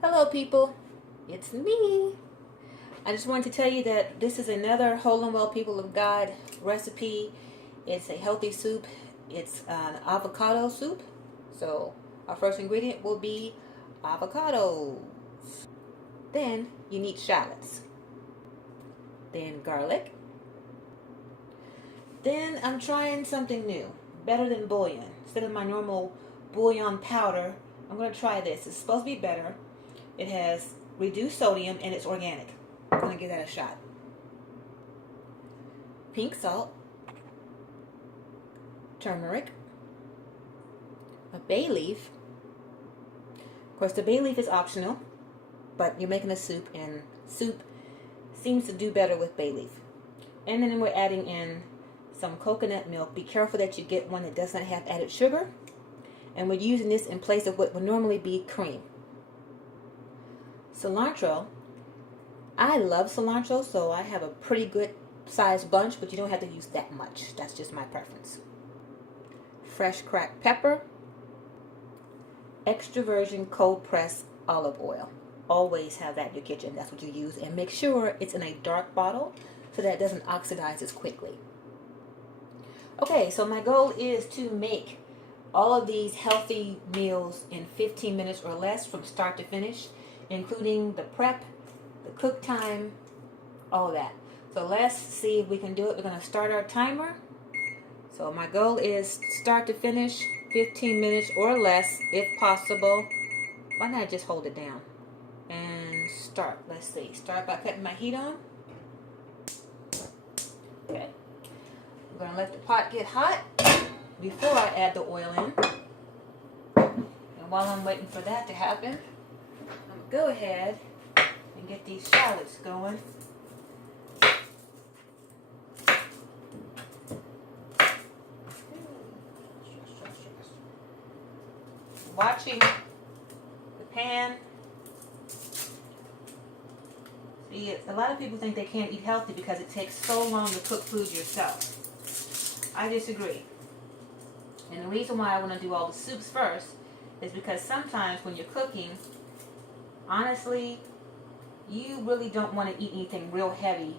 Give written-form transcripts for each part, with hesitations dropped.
Hello people, it's me. I just wanted to tell you that this is another whole and well people of God recipe. It's a healthy soup. It's an avocado soup. So our first ingredient will be avocados. Then you need shallots. Then garlic. Then I'm trying something new, better than bouillon. Instead of my normal bouillon powder, I'm going to try this. It's supposed to be better. It has reduced sodium and it's organic. I'm going to give that a shot. Pink salt, turmeric, a bay leaf. Of course, the bay leaf is optional, but you're making a soup, and soup seems to do better with bay leaf. And then we're adding in some coconut milk. Be careful that you get one that does not have added sugar. And we're using this in place of what would normally be cream. Cilantro. I love cilantro, so I have a pretty good sized bunch, but you don't have to use that much. That's just my preference. Fresh cracked pepper. Extra virgin cold pressed olive oil. Always have that in your kitchen. That's what you use. And make sure it's in a dark bottle so that it doesn't oxidize as quickly. Okay, so my goal is to make all of these healthy meals in 15 minutes or less from start to finish, including the prep, the cook time, all that. So let's see if we can do it. We're going to start our timer. So my goal is start to finish 15 minutes or less if possible. Why not just hold it down and start? Let's see. Start by cutting my heat on. Okay. I'm going to let the pot get hot before I add the oil in. And while I'm waiting for that to happen, I'm going to go ahead and get these shallots going. Watching the pan. See, a lot of people think they can't eat healthy because it takes so long to cook food yourself. I disagree. And the reason why I want to do all the soups first is because sometimes when you're cooking, honestly, you really don't want to eat anything real heavy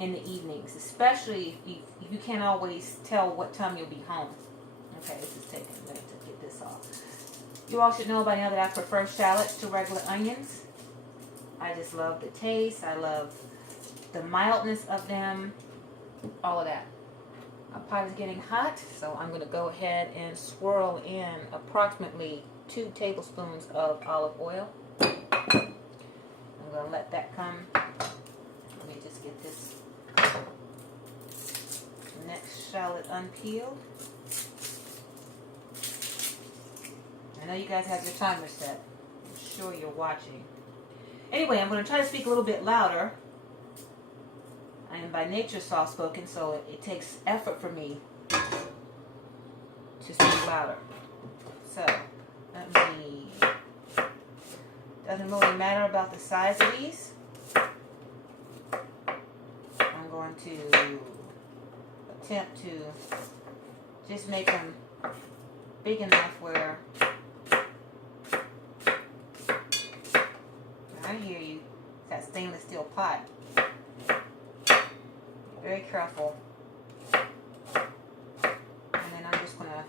in the evenings, especially if you can't always tell what time you'll be home. Okay, this is taking a minute to get this off. You all should know by now that I prefer shallots to regular onions. I just love the taste. I love the mildness of them. All of that. Our pot is getting hot, so I'm going to go ahead and swirl in approximately 2 tablespoons of olive oil. I'm going to let that come. Let me just get this next shallot unpeeled. I know you guys have your timer set. I'm sure you're watching. Anyway, I'm going to try to speak a little bit louder. I am by nature soft-spoken, so it takes effort for me to speak louder. So, let me... Doesn't really matter about the size of these. I'm going to attempt to just make them big enough where... I hear you. It's that stainless steel pot. Very careful. And then I'm just going to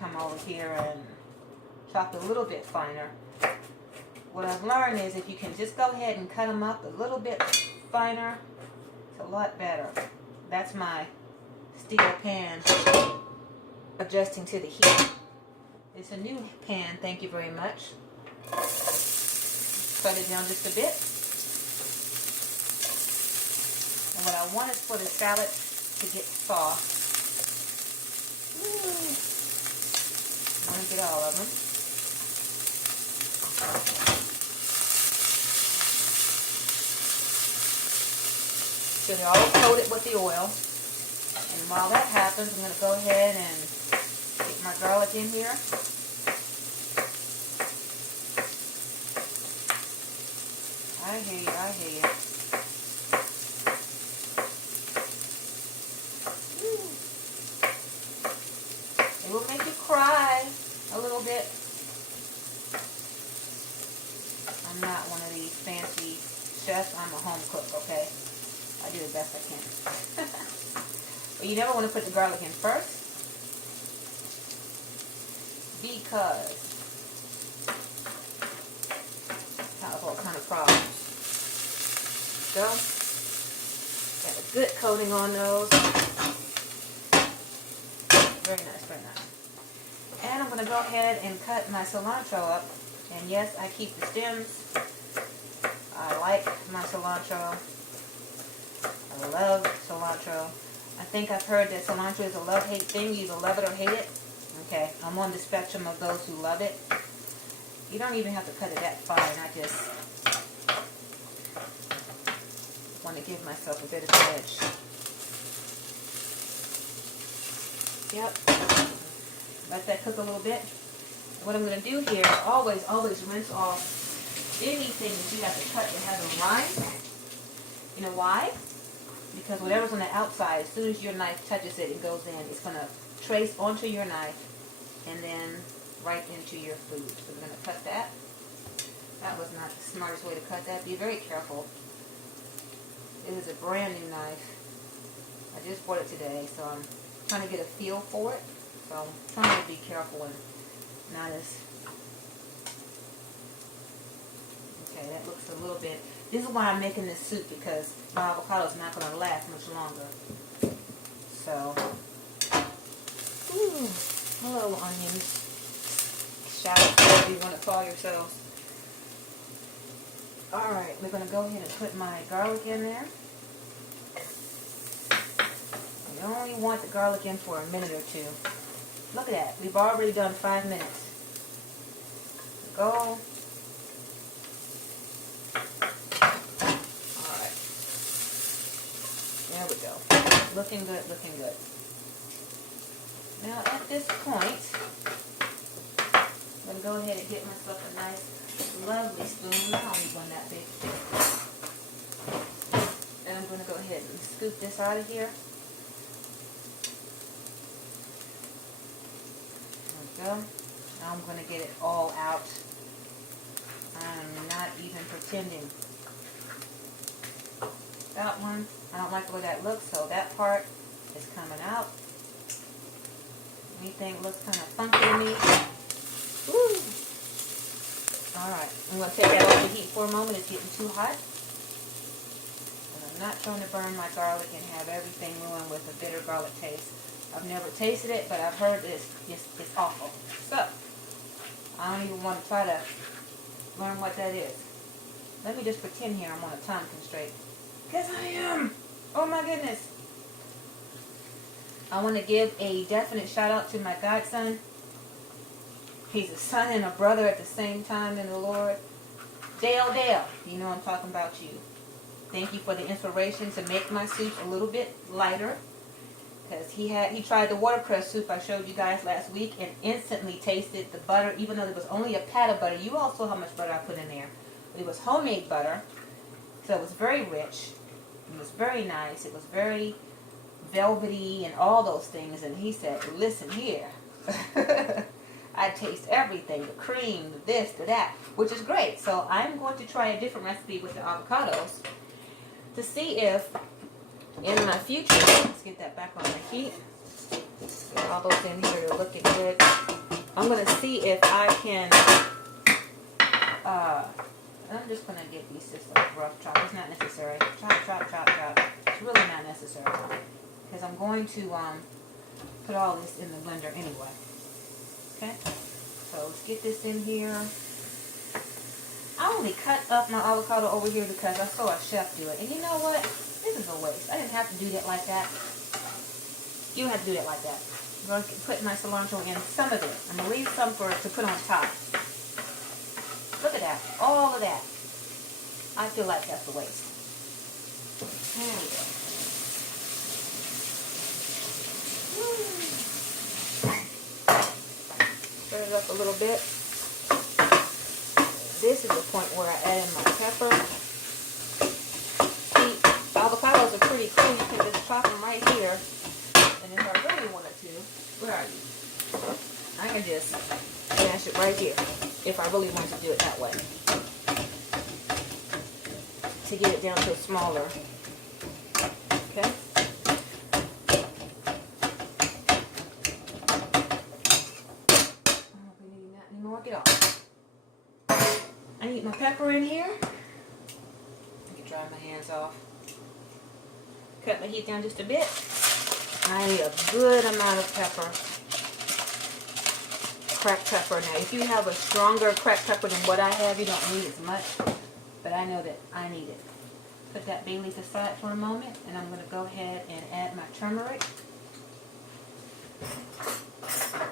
come over here and chop a little bit finer. What I've learned is if you can just go ahead and cut them up a little bit finer, it's a lot better. That's my steel pan adjusting to the heat. It's a new pan, thank you very much. Cut it down just a bit. And what I want is for the salad to get soft. I want to get all of them. So they're all coated with the oil. And while that happens, I'm going to go ahead and get my garlic in here. I hear you, I hear you. It will make you cry a little bit. I'm not one of these fancy chefs. I'm a home cook, okay? I do the best I can. But you never want to put the garlic in first because cause all kind of problems. So, got a good coating on those. Very nice, very nice. And I'm going to go ahead and cut my cilantro up. And yes, I keep the stems. I like my cilantro. I love cilantro. I think I've heard that cilantro is a love-hate thing. You either love it or hate it. Okay, I'm on the spectrum of those who love it. You don't even have to cut it that fine. I just want to give myself a bit of an edge. Yep. Let that cook a little bit. What I'm going to do here, always rinse off anything that you have to cut that has a rind. You know why? Because whatever's on the outside, as soon as your knife touches it, it goes in. It's going to trace onto your knife and then right into your food. So we're going to cut that. That was not the smartest way to cut that. Be very careful. It is a brand new knife. I just bought it today, so I'm trying to get a feel for it. So I'm trying to be careful and not as... Okay, that looks a little bit... This is why I'm making this soup, because my avocado is not going to last much longer. So, hello onions. Shout out to whatever you want to call yourselves. Alright, we're going to go ahead and put my garlic in there. You only want the garlic in for a minute or two. Look at that. We've already done 5 minutes. Go. Alright. There we go. Looking good, looking good. Now at this point, I'm going to go ahead and get myself a nice, lovely spoon. I don't need one that big. And I'm going to go ahead and scoop this out of here. Go. Now I'm going to get it all out. I'm not even pretending. That one, I don't like the way that looks, so that part is coming out. Anything looks kind of funky to me. Woo! Alright, I'm going to take that off the heat for a moment. It's getting too hot. And I'm not trying to burn my garlic and have everything ruined with a bitter garlic taste. I've never tasted it, but I've heard it's awful. So, I don't even want to try to learn what that is. Let me just pretend here I'm on a time constraint. Because I am! Oh my goodness! I want to give a definite shout out to my godson. He's a son and a brother at the same time in the Lord. Dale, you know I'm talking about you. Thank you for the inspiration to make my soup a little bit lighter. Because he tried the watercress soup I showed you guys last week and instantly tasted the butter, even though there was only a pat of butter. You all saw how much butter I put in there. But it was homemade butter, so it was very rich. It was very nice. It was very velvety and all those things. And he said, listen here. I taste everything, the cream, the this, the that, which is great. So I'm going to try a different recipe with the avocados to see if in my future, let's get that back on the heat. Get all those in here, they're looking good. I'm going to see if I can, I'm just going to get these just a rough chop. It's not necessary. Chop. It's really not necessary. Because I'm going to put all this in the blender anyway. Okay? So let's get this in here. I only cut up my avocado over here because I saw a chef do it. And you know what? This is a waste. I didn't have to do that like that. You don't have to do that like that. I'm going to put my cilantro in, some of it. I'm going to leave some to put on top. Look at that. All of that. I feel like that's a waste. There we go. Stir it up a little bit. This is the point where I add in my pepper. Avocados are pretty cool. You can just chop them right here. And if I really wanted to, where are you? I can just mash it right here if I really want to do it that way. to get it down to a smaller. Okay. I don't need that anymore. Get off. I need my pepper in here. I can dry my hands off. Cut my heat down just a bit. I need a good amount of pepper. Cracked pepper. Now, if you have a stronger cracked pepper than what I have, you don't need as much. But I know that I need it. Put that bay leaf aside for a moment, and I'm going to go ahead and add my turmeric.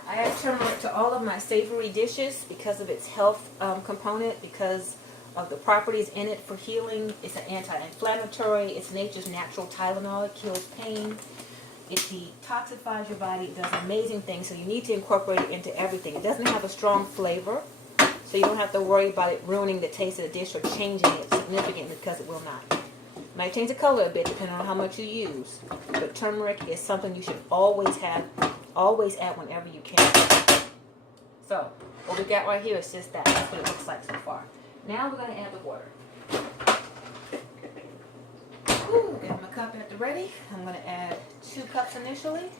I add turmeric to all of my savory dishes because of its health component, because of the properties in it for healing. It's an anti-inflammatory. It's nature's natural Tylenol. It kills pain. It detoxifies your body. It does amazing things, so you need to incorporate it into everything. It doesn't have a strong flavor, so you don't have to worry about it ruining the taste of the dish or changing it significantly, because it will not. It might change the color a bit depending on how much you use, but turmeric is something you should always have, always add whenever you can. So, what we got right here is just that. That's what it looks like so far. Now we're going to add the water. Ooh, got my cup at the ready. I'm going to add 2 cups initially.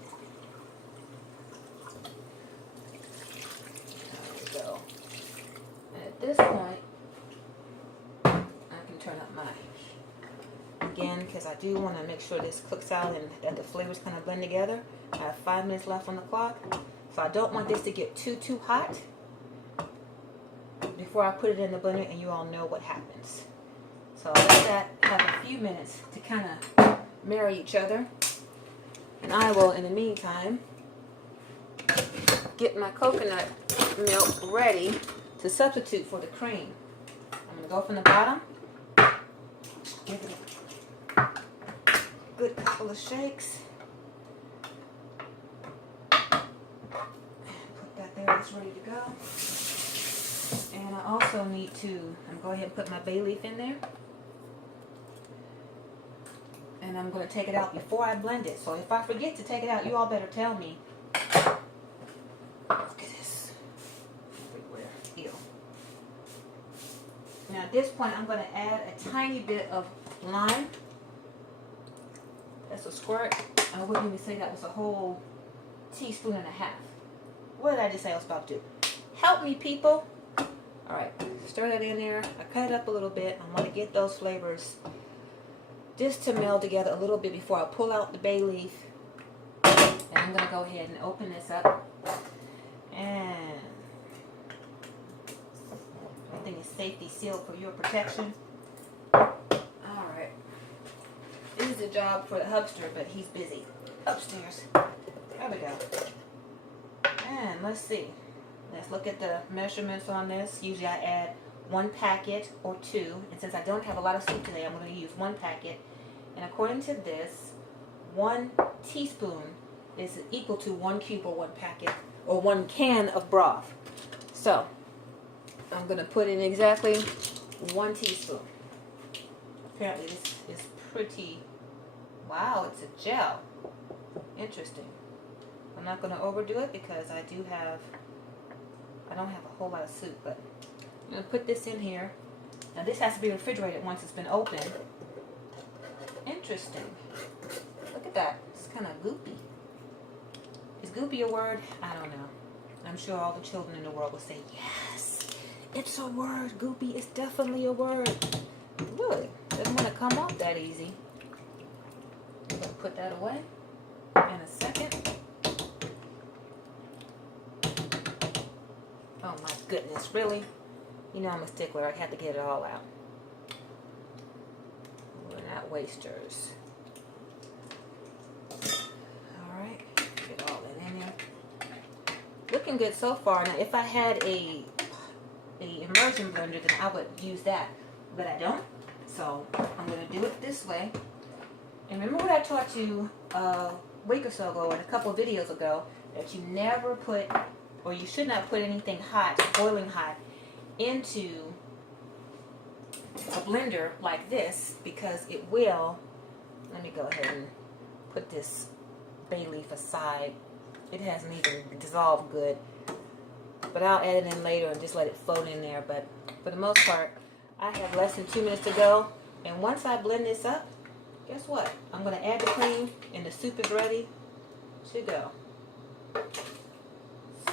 There we go. And at this point, I can turn up my, again, because I do want to make sure this cooks out and that the flavors kind of blend together. I have 5 minutes left on the clock. So I don't want this to get too hot before I put it in the blender, and you all know what happens. So I'll let that have a few minutes to kind of marry each other. And I will, in the meantime, get my coconut milk ready to substitute for the cream. I'm going to go from the bottom. Give it a good couple of shakes. Put that there, it's ready to go. And I also need to, I'm going to go ahead and put my bay leaf in there. And I'm going to take it out before I blend it. So if I forget to take it out, you all better tell me. Look at this. Everywhere. Ew. Now at this point, I'm going to add a tiny bit of lime. That's a squirt. I wouldn't even say that was a whole teaspoon and a half. What did I just say I was about to do? Help me, people. Alright, stir that in there. I cut it up a little bit. I want to get those flavors just to meld together a little bit before I pull out the bay leaf. And I'm going to go ahead and open this up. And everything is safety sealed for your protection. Alright. This is a job for the hubster, but he's busy. Upstairs. There we go. And let's see. Let's look at the measurements on this. Usually I add 1 packet or 2. And since I don't have a lot of soup today, I'm going to use 1 packet. And according to this, 1 teaspoon is equal to 1 cube or 1 packet or 1 can of broth. So I'm going to put in exactly 1 teaspoon. Apparently this is pretty, wow, it's a gel. Interesting. I'm not going to overdo it because I don't have a whole lot of soup, but I'm going to put this in here. Now this has to be refrigerated once it's been opened. Interesting. Look at that. It's kind of goopy. Is goopy a word? I don't know. I'm sure all the children in the world will say, yes, it's a word. Goopy is definitely a word. Look, doesn't want to come off that easy. I'm going to put that away in a second. Oh my goodness, really? You know I'm a stickler. I have to get it all out. We're not wasters. Alright, get all that in there. Looking good so far. Now if I had a immersion blender, then I would use that. But I don't. So I'm going to do it this way. And remember what I taught you a week or so ago, and a couple of videos ago, that you never put, or you should not put anything hot, boiling hot, into a blender like this, because it will, let me go ahead and put this bay leaf aside. It hasn't even dissolved good, but I'll add it in later and just let it float in there. But for the most part, I have less than 2 minutes to go. And once I blend this up, guess what? I'm going to add the cream and the soup is ready to go.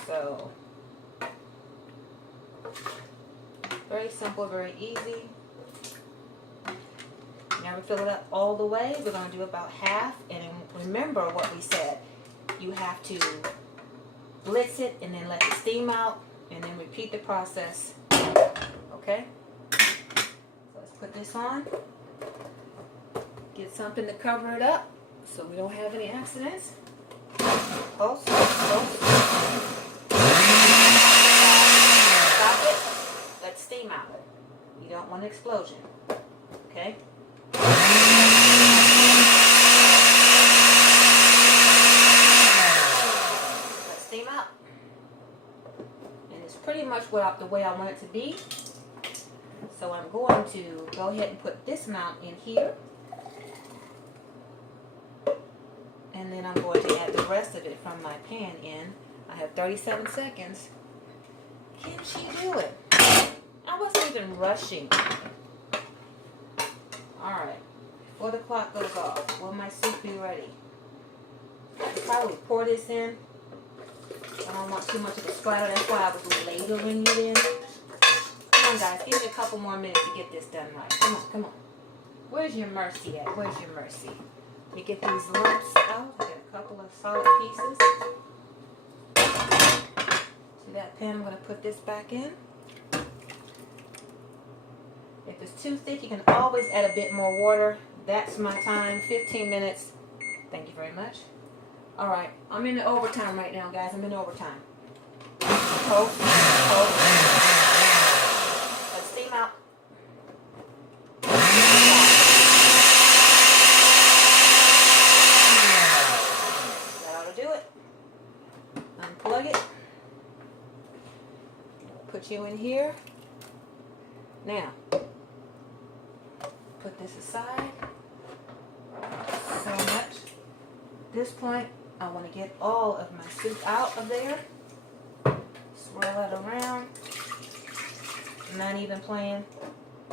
So, very simple, very easy. Never fill it up all the way. We're going to do about half. And remember what we said. You have to blitz it and then let it steam out and then repeat the process. Okay? So let's put this on. Get something to cover it up so we don't have any accidents. Close, close. Stop it. Let steam out. You don't want an explosion. Okay? Let steam out. And it's pretty much the way I want it to be. So I'm going to go ahead and put this amount in here. And then I'm going to add the rest of it from my pan in. I have 37 seconds. Can she do it? I wasn't even rushing. Alright. Before the clock goes off, will my soup be ready? I'll probably pour this in. I don't want too much of a splatter. That's why I was ladling it in. Come on, guys. Give me a couple more minutes to get this done right. Come on, come on. Where's your mercy at? Where's your mercy? Let me get these lumps out. I got a couple of solid pieces. See that pan? I'm going to put this back in. If it's too thick, you can always add a bit more water. That's my time. 15 minutes. Thank you very much. Alright, I'm in the overtime right now, guys. I'm in overtime. Hold. Let's steam out. Unplug it. Put you in here. Now, put this aside. So much. At this point, I want to get all of my soup out of there. Swirl it around. I'm not even playing.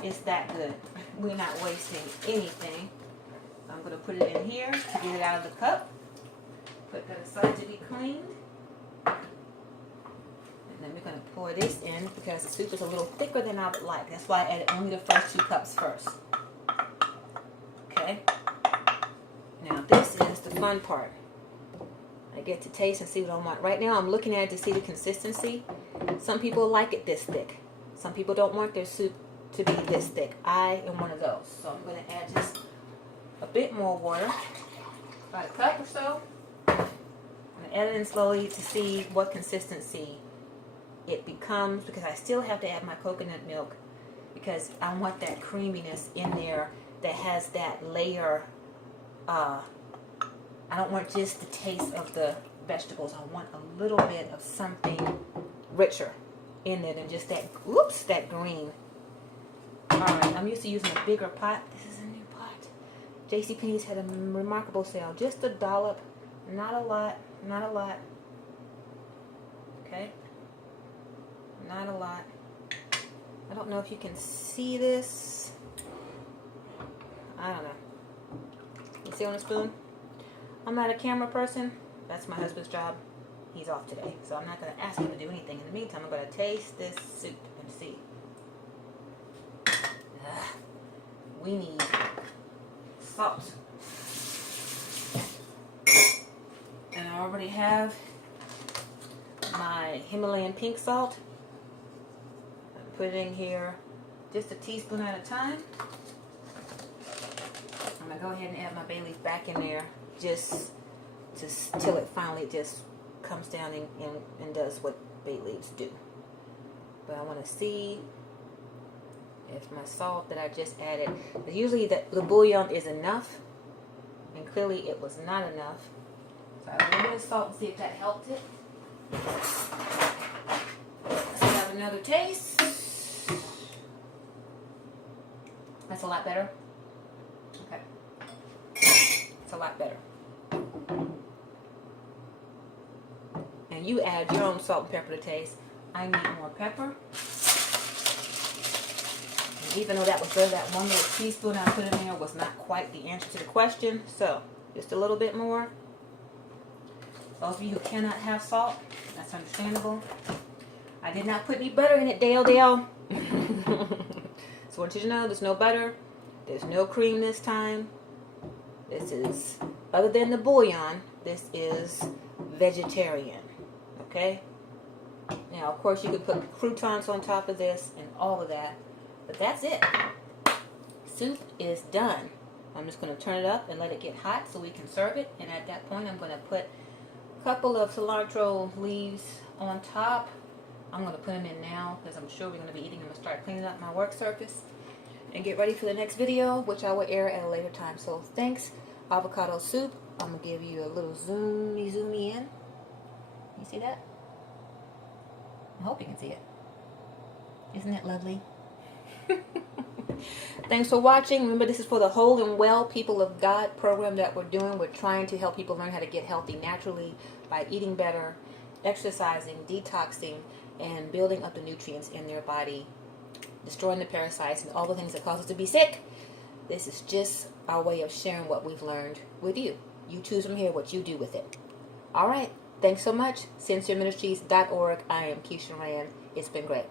It's that good. We're not wasting anything. I'm going to put it in here to get it out of the cup. Put that aside to be cleaned. And then we're going to pour this in because the soup is a little thicker than I would like. That's why I added only the first 2 cups first. Okay. Now this is the fun part. I get to taste and see what I want. Right now I'm looking at it to see the consistency. Some people like it this thick. Some people don't want their soup to be this thick. I am one of those. So I'm going to add just a bit more water. About a cup or so. I'm going to add it in slowly to see what consistency it becomes, because I still have to add my coconut milk because I want that creaminess in there that has that layer. I don't want just the taste of the vegetables. I want a little bit of something richer in there than just that, whoops, that green. Alright, I'm used to using a bigger pot. This is a new pot. JCPenney's had a remarkable sale. Just a dollop. Not a lot. Not a lot. Okay. Not a lot. I don't know if you can see this. I don't know. You see on the spoon? I'm not a camera person. That's my husband's job. He's off today. So I'm not going to ask him to do anything. In the meantime, I'm going to taste this soup and see. We need salt. And I already have my Himalayan pink salt. Put it in here just a teaspoon at a time. I'm going to go ahead and add my bay leaf back in there just till it finally just comes down and does what bay leaves do. But I want to see if my salt that I just added, usually the bouillon is enough, and clearly it was not enough. So I add a little bit of salt and see if that helped it. Let's have another taste. That's a lot better. Okay. It's a lot better. And you add your own salt and pepper to taste. I need more pepper. And Even though that was good, that 1 little teaspoon I put in there was not quite the answer to the question. So, just a little bit more. Those of you who cannot have salt, that's understandable. I did not put any butter in it, Dale. So I want you to know there's no butter. There's no cream this time. This is, other than the bouillon, this is vegetarian. Okay? Now, of course, you could put croutons on top of this and all of that. But that's it. Soup is done. I'm just going to turn it up and let it get hot so we can serve it. And at that point, I'm going to put a couple of cilantro leaves on top. I'm going to put them in now because I'm sure we're going to be eating them and start cleaning up my work surface. And get ready for the next video, which I will air at a later time. So thanks, Avocado Soup. I'm going to give you a little zoom in. You see that? I hope you can see it. Isn't it lovely? Thanks for watching. Remember, this is for the Whole and Well People of God program that we're doing. We're trying to help people learn how to get healthy naturally by eating better, exercising, detoxing, and building up the nutrients in their body, destroying the parasites and all the things that cause us to be sick. This is just our way of sharing what we've learned with you. You choose from here what you do with it. All right. Thanks so much. SincereMinistries.org. I am Keisha Rand. It's been great.